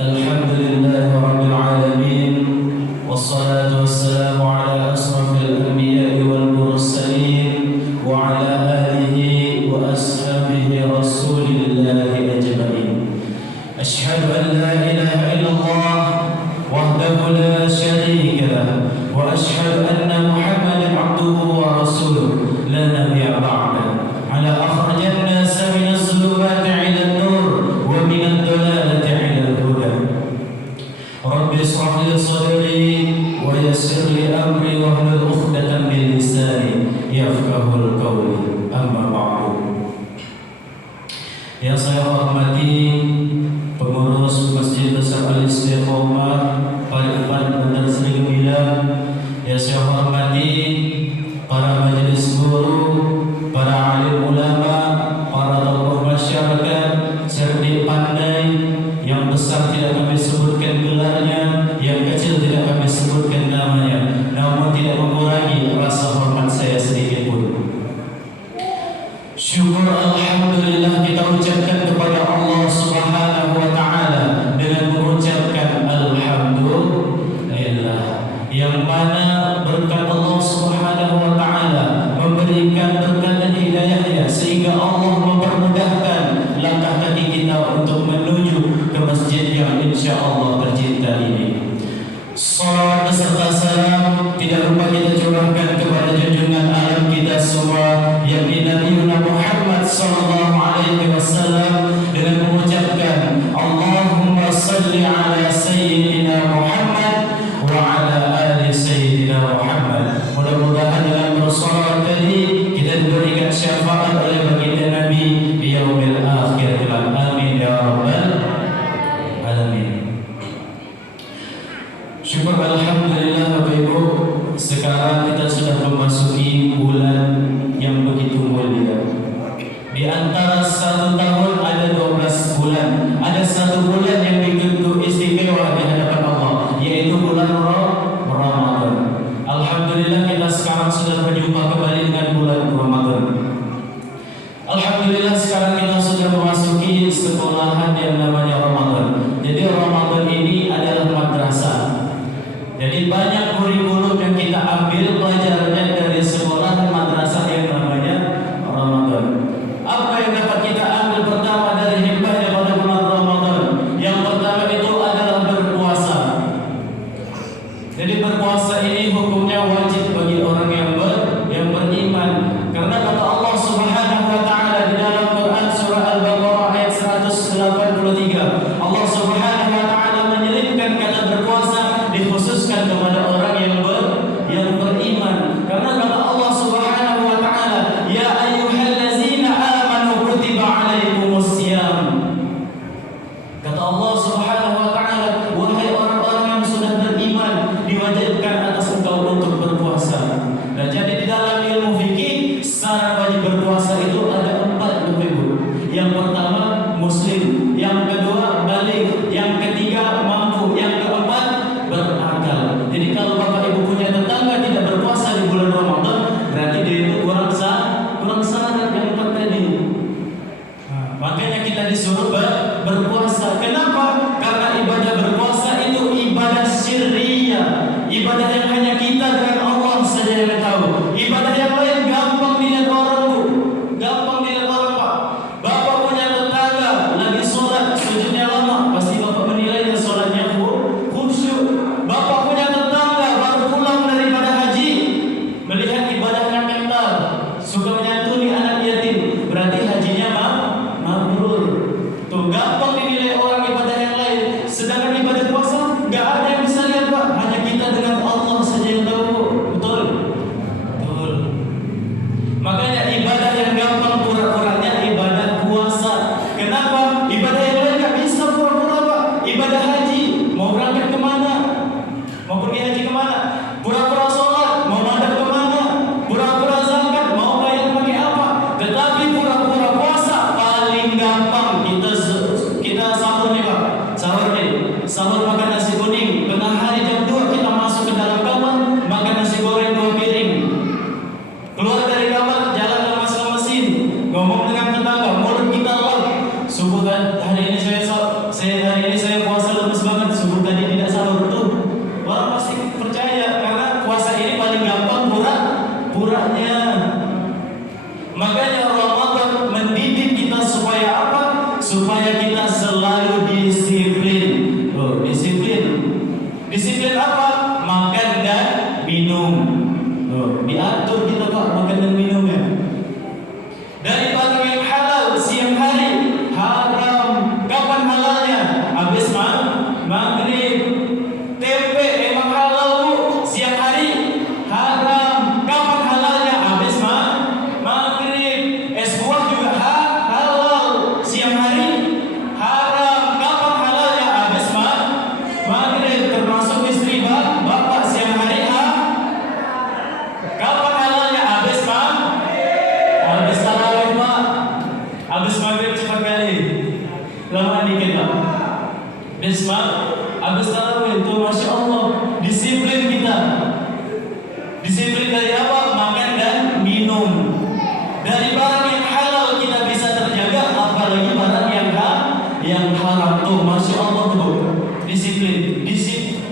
الحمد لله رب العالمين، والصلاة والسلام على أشرف الأنبياء والمرسلين وعلى آله وأصحابه رسول الله أجمعين. أشهد أن لا إله إلا الله وحده لا شريك له، وأشهد أن محمدا عبده ورسوله لا نبي بعده، على أخرج الناس من الظلمات إلى النور ومن الضلالة إلى الهدى. رب اشرح لي صدري ويسر لي أمري واحلل عقدة من لساني يفقهوا القول. أما بعد. Yang saya hormati pengurus Masjid Besar Al-Istiqomah Padepokan Bandar Sri Gemilang, yang saya hormati para majelis guru, para alim ulama, para tokoh masyarakat, cerdik pandai, yang besar tidak kami sebutkan gelarnya, yang kecil tidak kami sebutkan namanya, namun tidak mengurangi rasa hormat saya sedikit pun. Syukur alhamdulillah kita ucapkan kepada Allah Subhanahu wa taala dengan mengucapkan alhamdulillah, yang mana berkat Allah Subhanahu wa taala memberikan berkat dan hidayahnya sehingga Allah mempermudahkan langkah kaki kita untuk menuju ke masjid yang insyaallah tercinta ini. Salawat beserta salam tidak lupa kita curahkan kepada junjungan alam kita semua, yakni Nabi Muhammad sallallahu alaihi wasallam, dengan mengucapkan Allahumma salli ala sayyidina Muhammad wa ala ali sayyidina Muhammad. Mudah-mudahan dengan bersalawat tadi kita diberikan syafaat oleh baginda Nabi di yaumil akhir. Amin ya rabbal alamin. Syukur alhamdulillah Bapak Ibu, sekarang kita sudah memasuki bulan yang begitu mulia. Di antara satu tahun ada 12 bulan, ada satu bulan yang begitu istimewa di hadapan Allah, yaitu bulan Ramadan. Alhamdulillah kita sekarang sudah berjumpa kembali dengan bulan Ramadan. Alhamdulillah sekarang kita sudah memasuki sekolahan yang namanya Ramadan. Jadi Ramadan ini adalah madrasah. Jadi banyak kurikulum yang kita ambil pelajarannya dari sekolah madrasah yang namanya Ramadan. Apa yang dapat kita ambil pertama dari hikmahnya pada bulan Ramadan? Yang pertama itu adalah berpuasa. Jadi berpuasa ini hukumnya wajib bagi orang yang beriman. Karena kata Allah Subhanahu wa taala di dalam Quran surah Al-Baqarah ayat 183, Allah Subhanahu wa taala menyelipkan kata berpuasa dikhususkan kepada orang yang beriman. Karena kata Allah Subhanahu wa taala, ya ayyuhallazina amanu kutiba alaikumusiyam. Kata Allah Subhanahu wa taala, wahai orang-orang yang sudah beriman, diwajibkan atas engkau untuk berpuasa. Dan jadi di dalam ilmu fikih syarat wajib berpuasa itu ada 4 Bapak Ibu. Yang pertama muslim, yang kedua baligh, yang ketiga mampu, yang keempat berakal. Jadi kalau Bapak Ibu punya tetangga tidak berpuasa di bulan Ramadan, berarti dia itu kurang syarat yang 4 tadi. Makanya kita disuruh berpuasa. Kenapa? Karena ibadah berpuasa itu ibadah sirriyah, ibadah yang hanya kita dengan Allah saja yang tahu. Ibadah yang lain gampang dilihat orang, Bu. Gampang dilihat orang, Pak. Bapak punya tetangga lagi sholat sujudnya lama, pasti Bapak menilainya sholatnya khusyuk. Bapak punya tetangga baru pulang daripada haji, melihat ibadahnya kental, suka menyantuni anak yatim, berarti hajinya mabrur. Tuh gampang dinilai orang ibadah yang lain. Sedangkan ibadah puasa nggak ada yang bisa lihat, Pak. Hanya kita dengan Allah saja yang tahu. Betul. Betul. Makanya ibadah yang gampang pura-puranya ibadah puasa. Kenapa? Ibadah yang lain nggak bisa pura-pura, Pak. Ibadah haji, mau berangkat kemana? Mau pergi haji kemana? Pura-pura sholat, mau madhab kemana? Pura-pura zakat, mau bayar pakai apa? Tetapi pura-pura puasa paling gampang. Kita sahur nih, Pak. Sahur nih. Sahur makan nasi kuning. Tengah hari jam 2 kita masuk ke dalam kamar, makan nasi goreng 2 piring. Keluar dari kamar, jalan lemas-lemesin, ngomong dengan tetangga, mulut kita lock. Subuh kan hari ini saya puasa lemes supaya kita selalu disiplin. Oh, disiplin. Disiplin apa? Makan dan minum. Oh, diatur kita Pak makan dan minumnya. Dari barang yang halal siang hari haram. Kapan halalnya? Habis maghrib. Tempe emang halal Bu, siang hari haram. Kapan halalnya? Habis maghrib. Es buah juga halal, siang hari haram. Kapan halalnya? Habis maghrib. Termasuk istri bapak siang hari kapan halalnya? Habis tarawih Pak. Habis maghrib cepat kali. Lama dikit Pak. Habis tarawih itu Masya Allah. Disiplin kita. Disiplin dari apa? Makan dan minum. Dari barang yang halal kita bisa terjaga, apalagi barang yang haram tuh Masya Allah tuh. Disiplin.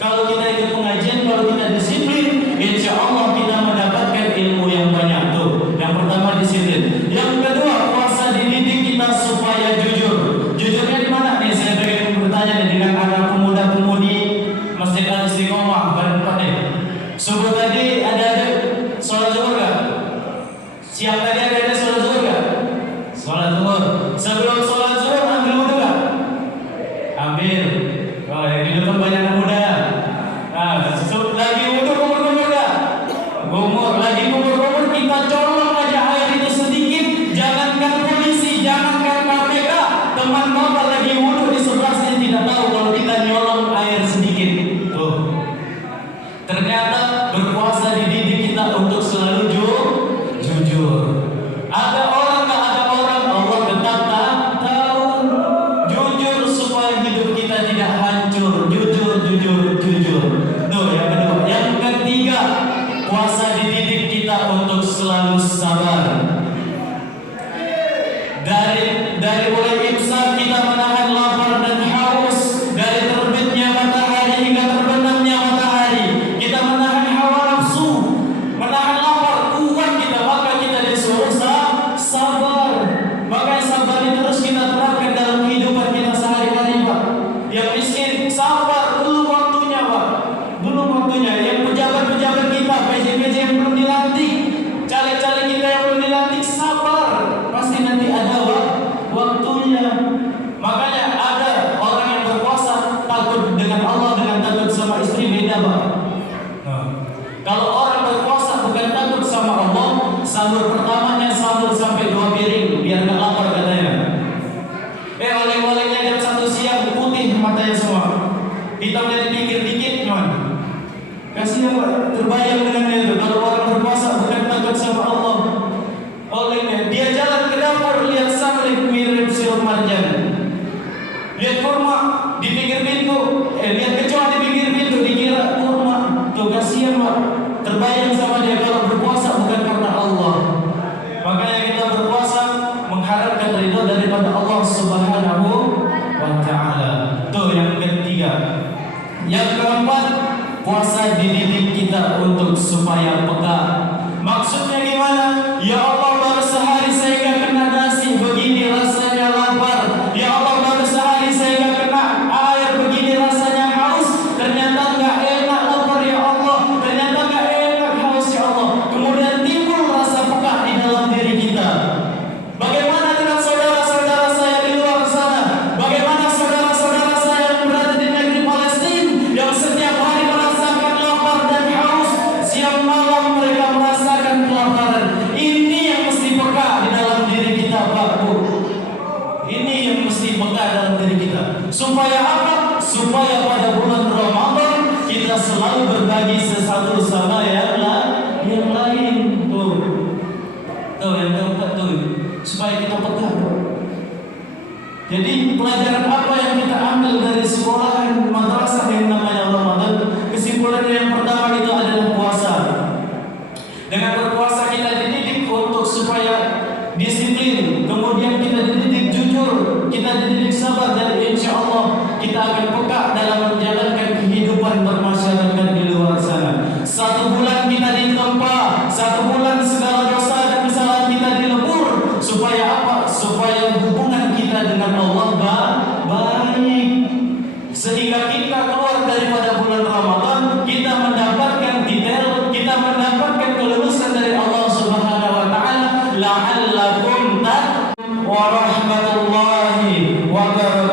Kalau kita ikut pengajian, kalau kita disiplin, insya Allah kita mendapatkan ilmu yang banyak tuh. Yang pertama disiplin. Yang kedua puasa dididik kita supaya jujur. Jujurnya di mana nih? Saya pengen bertanya nih dengan anak pemuda-pemudi Masjid Al-Istiqomah Balikpapan. Subuh tadi ada sholat zuhur gak? Siang tadi ada sholat zuhur gak? Sholat zuhur. Sebelum sholat zuhur ambil wudhu gak? Ambil. Oh, yang di depan banyak anak muda. Nah, lagi wudhu kumur-kumur gak? Kumur. Lagi kumur-kumur kita colong aja air itu sedikit. Jangankan polisi, jangankan KPK. Teman bapak lagi wudhu di sebelah sini tidak tahu kalau kita nyolong air sedikit. Tuh. Ternyata berpuasa dididik kita untuk selalu jujur. Ada orang tak ada orang, Allah tetap tahu. Jujur supaya hidup kita tidak hancur. Jujur. Tuh yang kedua. Yang ketiga, puasa dididik kita untuk selalu sabar. Dari mulai imsak kita menahan lapar dan haus. Dari terbitnya matahari hingga terbenamnya matahari, kita menahan hawa nafsu, menahan lapar, kuat kita. Maka kita disuruh sabar. Makanya sabar itu terus kita terapkan dalam kehidupan kita sehari-hari Pak. Yang miskin sabar, belum waktunya Pak, belum waktunya. Yang pejabat-pejabat kita, PJ-PJ yang belum dilantik, caleg-caleg kita yang belum dilantik, sabar. Pasti nanti ada waktunya. Makanya ada orang yang berpuasa takut dengan Allah dengan takut sama istri beda Pak. Kalau orang berpuasa bukan takut sama Allah, sahur pertamanya sahur sampai 2 piring biar nggak lapar katanya. Oleh-olehnya jam 1 siang putih matanya semua, hitam dari pinggir dikit cuman. Kasihan Pak, terbayang dengannya itu. Kalau orang berpuasa bukan takut sama Allah, olehnya dia jalan ke dapur lihat samlik mirip sirup marjan, lihat kurma di pinggir pintu, lihat kecoa di pinggir pintu dikira kurma. Tuh kasihan Pak, terbayang sama dia. Kalau berpuasa bukan karena Allah. Makanya kita berpuasa mengharapkan ridho daripada Allah Subhanahu wa Ta'ala. Tuh yang ketiga. Yang keempat, puasa dididik kita untuk supaya peka. Maksudnya gimana? Ya Allah, baru sehari saya gak kena nasi, begini rasanya lapar. Ya Allah, baru sehari saya gak kena air, begini rasanya haus. Ternyata gak enak lapar ya Allah, ternyata gak enak haus ya Allah. Kemudian timbul rasa peka di dalam diri kita. Bagaimana dengan saudara-saudara saya di luar sana? Bagaimana saudara-saudara saya yang berada di negeri Palestina yang setiap hari merasakan lapar dan haus, siang malam mereka merasakan kelaparan? Ini yang mesti peka di dalam diri kita Pak Bu. Ini yang mesti peka dalam diri kita. Supaya apa? Supaya pada bulan Ramadan kita selalu berbagi sesatu sama yang lain. Tuh yang keempat tuh, supaya kita peka. Jadi pelajaran apa yang kita ambil dari sekolahan madrasah yang namanya Ramadan? Kesimpulan yang pertama itu adalah puasa. Dengan berpuasa kita dididik untuk supaya disiplin, kemudian kita dididik jujur, kita dididik sabar, dan insya Allah kita akan peka dalam menjalankan kehidupan bermasyarakat di luar sana. 1 bulan kita ditempa, 1 bulan segala dosa dan kesalahan kita dilebur. Supaya apa? Supaya hubungan kita dengan Allah Allah baik. Sehingga kita keluar daripada bulan Ramadan, kita mendapatkan detail, kita mendapatkan kelulusan dari Allah Subhanahu wa taala, la'allakum wa rahmatullahi wa barakatuh.